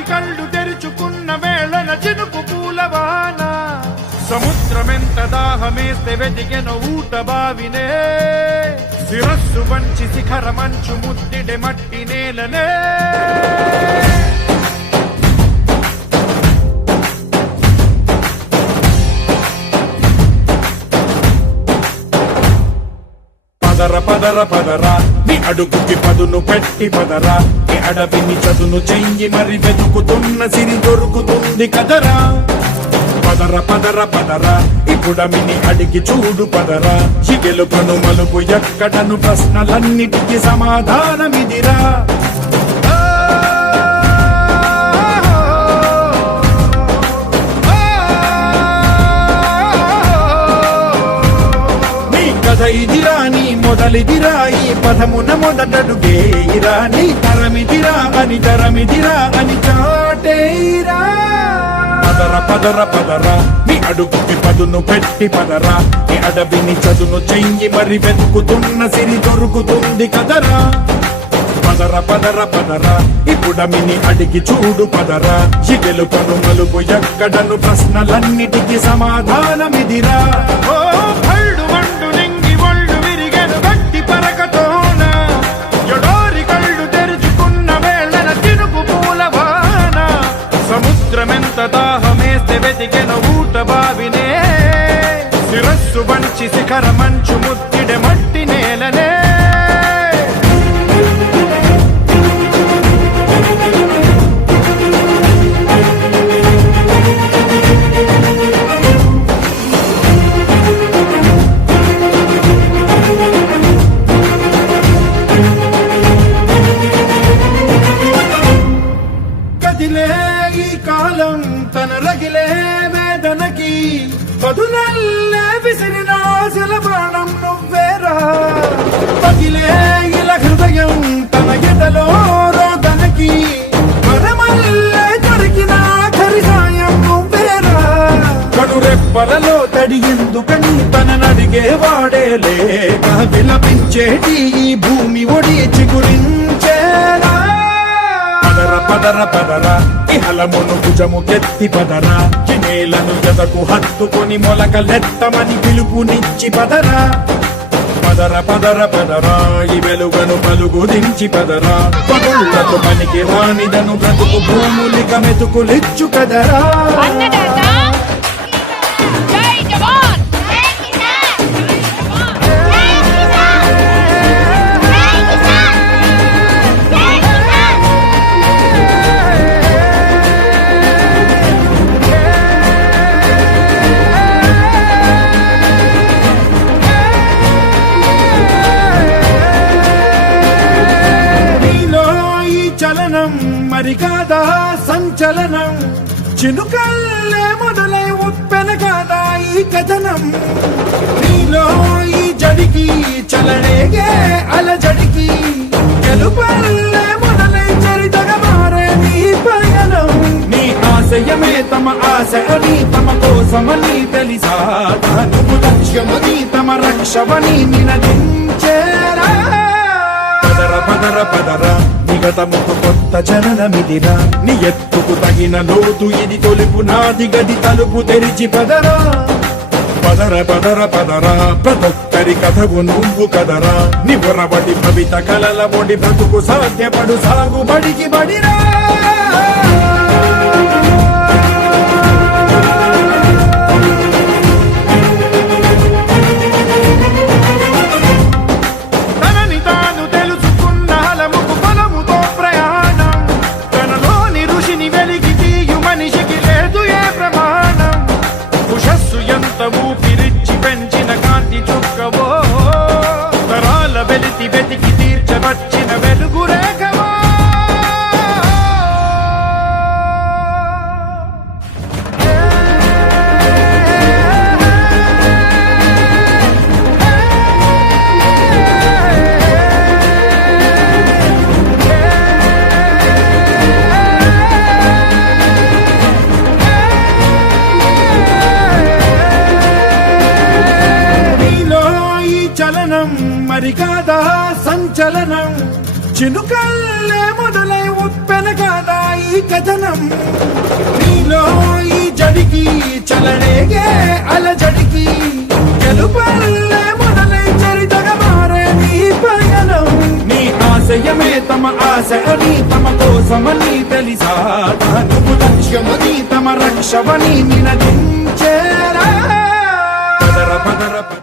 ఎడారి కళ్ళు తెరుచుకున్న వేళన చినుకు పూలవాన సముద్రమెంత దాహమేస్తే వెతికెన ఊట బావినే శిరస్సు వంచి శిఖర మంచు ముద్దిడే మట్టి నేలనే పదర పదర పదరా నీ అడుగుకి పదును పెట్టి పదరా నీ అడవిని చదును చెయ్యి మరి వెతుకుతున్న సిరి దొరుకుతుంది కదరా పదర పదర పదరా ఇప్పుడమిని అడిగి చూడు పదరా ఈ గెలుపను మలుపు ఎక్కడను ప్రశ్నలన్నిటికీ సమాధానమిదిరా ఇదిరా నీ మొదలిదిరా ఈ పదమున మొదటడుగేయిరా నీ తరమిదిరా అని చాటేరా పదర పదర పదరా నీ అడుగుకి పదును పెట్టి పదరా నీ అడవిని చదును చెయ్యి మరి వెతుకుతున్న సిరి దొరుకుతుంది కదరా పదర పదర పదరా ఇప్పుడమిని అడిగి చూడు పదరా ఈ గెలుపను మలుపు ఎక్కడను ప్రశ్నలన్నిటికీ సమాధానమిదిరా ఓ భళ్ళు వండు నింగి ఒళ్ళు విరిగెను గట్టి పరకతోన ఎడారి కళ్ళు తెరుచుకున్న వేళన చినుకు పూలవాన సముద్రమెంత దాహమేస్తే వెతికెన ఊట బావినే శిరస్సు వంచి శిఖర మంచు ముద్దిడే మట్టి నేలనే ఈ కాలం తన రగిలే వేదనకి పదునల్లే విసిరిన ఆశల బాణం నువ్వేరా పగిలే ఇలా హృదయం తన ఎదలో రోదనకి పరమల్లే దొరికిన ఆఖరి సాయం నువ్వేరా కడురెప్పలలో తడి ఎందుకని తననడిగే వాడే లేక విలపించేటి ఈ భూమి ఒడి చిగురించేరా పదర పదరా ఇహలమును భుజము కెత్తి పదరా నేలను జతకు హత్తుకొని మొలకలెత్తమని పిలుపునిచ్చి పదరా పదర పదర పదరా ఈ వెలుగను పలుగు దించి పదరా పగుళ్ళకు పనికి రానిదను బ్రతుకు భూములిక మెతుకులిచ్చు కదరా మరి కాదా సంచలనం చినుకల్లే మొదలై ఉప్పెన కాదా ఈ కథనం నీలో ఈ జడికి చలనేగే అలజడికి గెలుపల్లే మొదలై చరితగా మారే నీ పయనం నీ ఆశయమే తమ ఆశ అని తమ కోసమని తెలిసా నువ్వు లక్ష్యమని తమ రక్షమని నినదించేరా పదర పదర పదరా నిగతముకు కొత్త జననమిదిరా నీ ఎత్తుకు తగిన లోతు ఇది తొలుపు నాది గది తలుపు తెరిచి పదరా పదర పదర పదరా ప్రతొక్కరి కథకు నువ్వు కదరా నివరబడి భవిత కలల బొడి బ్రతుకు సాధ్యపడు సాగుబడికి బడిరా ఊపిరిచ్చి పెంచిన కాంతి చుక్కవో తరాల వెలితి వెతికి తీర్చవచ్చిన వెలుగు రేఖవో మరి కాదా సంచలనం చినుకల్లే మొదలై ఉప్పెన కాదా ఈ కథనం నీలో ఈ జడికి చలనేగే అలజడికి గెలుపల్లే మొదలై చరితగా మారే నీ పయనం నీ ఆశయమే తమ ఆశ అని తమ కోసమని తెలిసా నువ్వు లక్ష్యమని తమ రక్షవని నినదించ